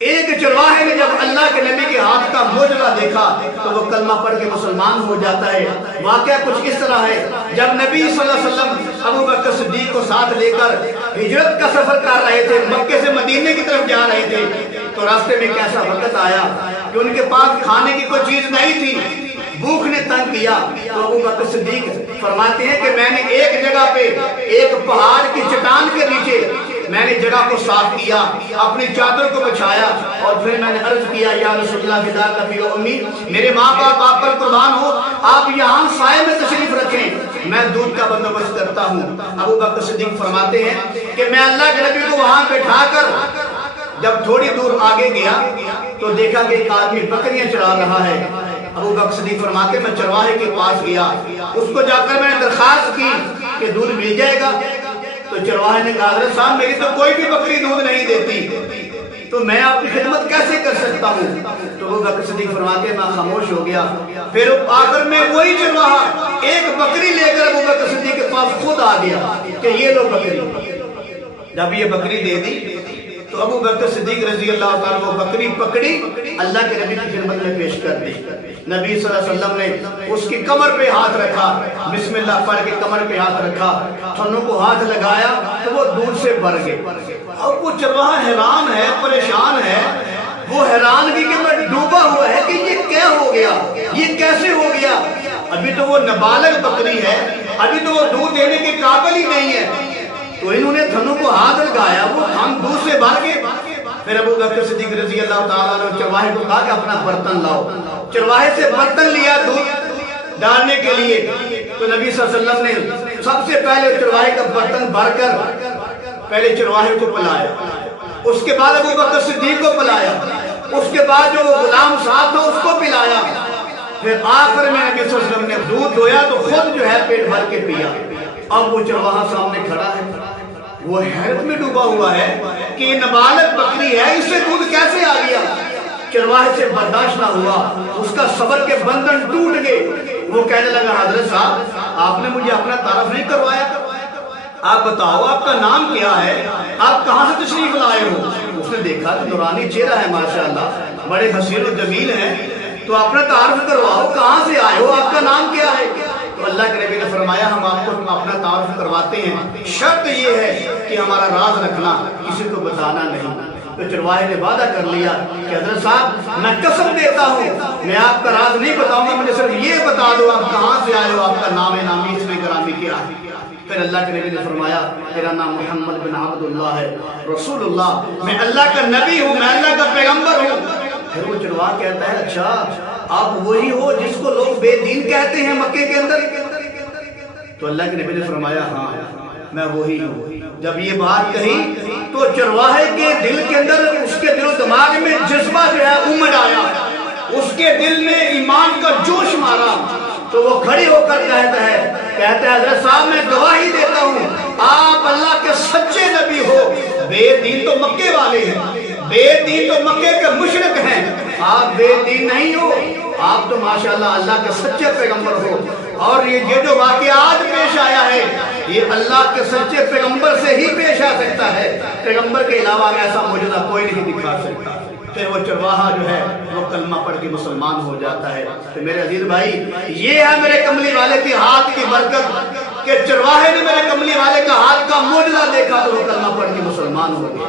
ایک چرواہے نے جب اللہ کے نبی کے ہاتھ کا معجزہ دیکھا تو وہ کلمہ پڑھ کے مسلمان ہو جاتا ہے۔ واقعہ کچھ اس طرح ہے، جب نبی صلی اللہ علیہ وسلم ابو بکر صدیق کو ساتھ لے کر ہجرت کا سفر کر رہے تھے، مکے سے مدینے کی طرف جا رہے تھے، تو راستے میں ایک ایسا وقت آیا کہ ان کے پاس کھانے کی کوئی چیز نہیں تھی، بھوک نے تنگ کیا۔ تو ابو بکر صدیق فرماتے ہیں کہ میں نے ایک جگہ پہ ایک پہاڑ کی چٹان کے نیچے میں نے جگہ کو صاف کیا، اپنی چادر کو بچھایا اور پھر میں نے عرض کیا یا رسول اللہ فداک ابی و امی، میرے ماں باپ آپ پر قربان ہو، آپ یہاں سائے میں تشریف رکھیں، میں دودھ کا بندوبست کرتا ہوں۔ ابو بکر صدیق فرماتے ہیں کہ میں اللہ کے نبی کو وہاں بٹھا کر جب تھوڑی دور آگے گیا تو دیکھا کہ ایک آدمی بکریاں چرا رہا ہے۔ ابو بکر صدیق فرماتے ہیں میں چرواہے کے پاس گیا، اس کو جا کر میں نے درخواست کی کہ دودھ مل جائے گا؟ تو چرواہے نے کہا حضرت صاحب میری تو کوئی بھی بکری دودھ نہیں دیتی، تو میں آپ کی خدمت کیسے کر سکتا ہوں؟ تو ابو بکر صدیق فرماتے ہیں میں خاموش ہو گیا۔ پھر آخر میں وہی چرواہا ایک بکری لے کر ابو بکر صدیق کے پاس خود آ گیا کہ یہ لو بکری۔ جب یہ بکری دے دی تو ابو بکر صدیق رضی اللہ تعالیٰ وہ بکری پکڑی، اللہ کے نبی کی خدمت میں پیش کر دی۔ نبی صلی اللہ علیہ وسلم نے اس کی کمر پہ ہاتھ رکھا، بسم اللہ پڑھ کے کمر پہ ہاتھ رکھا، تھنوں کو ہاتھ لگایا تو وہ دودھ سے بھر گئے۔ اب وہ چرواہا حیران ہے، پریشان ہے، وہ حیرانگی کہ میں ڈوبا ہوا ہے کہ یہ کیا ہو گیا، یہ کیسے ہو گیا؟ ابھی تو وہ نابالغ بکری ہے، ابھی تو وہ دودھ دینے کے قابل ہی نہیں ہے۔ تو انہوں نے تھنوں کو ہاتھ لگایا، وہ تھن دودھ سے بھر گئے۔ پھر ابو بکر صدیق رضی اللہ تعالیٰ نے چرواہے کو کہا کہ اپنا برتن لاؤ۔ چرواہے سے برتن لیا دودھ ڈالنے کے لیے، تو نبی صلی اللہ علیہ وسلم نے سب سے پہلے چرواہے کا برتن بھر کر پہلے چرواہے کو پلایا، اس کے بعد ابو بکر صدیق کو پلایا، اس کے بعد جو غلام ساتھ تھا اس کو پلایا، پھر آخر میں نبی صلی اللہ علیہ وسلم نے دودھ دویا تو خود جو ہے پیٹ بھر کے پیا۔ اب وہ چرواہا سامنے کھڑا ہے، وہ حیرت میں ڈوبا ہوا ہے کہ یہ نابالغ بکری ہے، اس سے دودھ کیسے آ گیا؟ چرواہے سے برداشت نہ ہوا، اس کا صبر کے بندھن ٹوٹ گئے۔ وہ کہنے لگا حضرت صاحب آپ نے مجھے اپنا تعارف نہیں کروایا، آپ بتاؤ آپ کا نام کیا ہے، آپ کہاں سے تشریف لائے ہو؟ اس نے دیکھا کہ نورانی چہرہ ہے ماشاءاللہ، بڑے حسین و جمیل ہیں، تو اپنا تعارف کرواؤ، کہاں سے آئے ہو، آپ کا نام کیا ہے؟ تو اللہ کے نبی نے فرمایا ہم آپ کو اپنا تعارف کرواتے ہیں، شرط یہ ہے کہ ہمارا راز رکھنا، کسی کو بتانا نہیں۔ تو چرواہے نے وعدہ کر لیا کہ حضرت صاحب میں قسم دیتا ہوں میں آپ کا راز نہیں بتاؤں گا، مجھے صرف یہ بتا دو آپ کہاں سے آئے ہو، آپ کا نام نامی اسم گرامی کیا ہے؟ پھر اللہ کے نبی نے فرمایا میرا نام محمد بن عبداللہ ہے، رسول اللہ، میں اللہ کا نبی ہوں، میں اللہ کا پیغمبر ہوں۔ پھر وہ چرواہا کہتا ہے اچھا آپ وہی ہو جس کو لوگ بے دین کہتے ہیں مکے کے اندر؟ تو اللہ کے نبی نے فرمایا ہاں میں وہی ہوں۔ جب یہ بات کہی تو چرواہے کے دل کے اندر، اس کے دل و دماغ میں جذبہ جو ہے امڑ آیا، اس کے دل میں ایمان کا جوش مارا، تو وہ کھڑی ہو کر کہتا ہے حضرت صاحب میں گواہی دیتا ہوں آپ اللہ کے سچے نبی ہو، بے دین تو مکے والے ہیں، بے دین تو مکے کے مشرک ہیں، آپ بے دین نہیں ہو، آپ تو ماشاءاللہ اللہ کے سچے پیغمبر ہو۔ اور یہ جو واقعہ آج پیش آیا ہے یہ اللہ کے سچے پیغمبر سے ہی پیش آ سکتا ہے، پیغمبر کے علاوہ ایسا معجزہ کوئی نہیں دکھا سکتا۔ پھر وہ چرواہا جو ہے وہ کلمہ پڑھ کے مسلمان ہو جاتا ہے۔ تو میرے عزیز بھائی یہ ہے میرے کملی والے کے ہاتھ کی برکت کہ چرواہے نے میرے کملی والے کا ہاتھ کا معجزہ دیکھا تو وہ کلمہ پڑھ کے مسلمان ہو گیا۔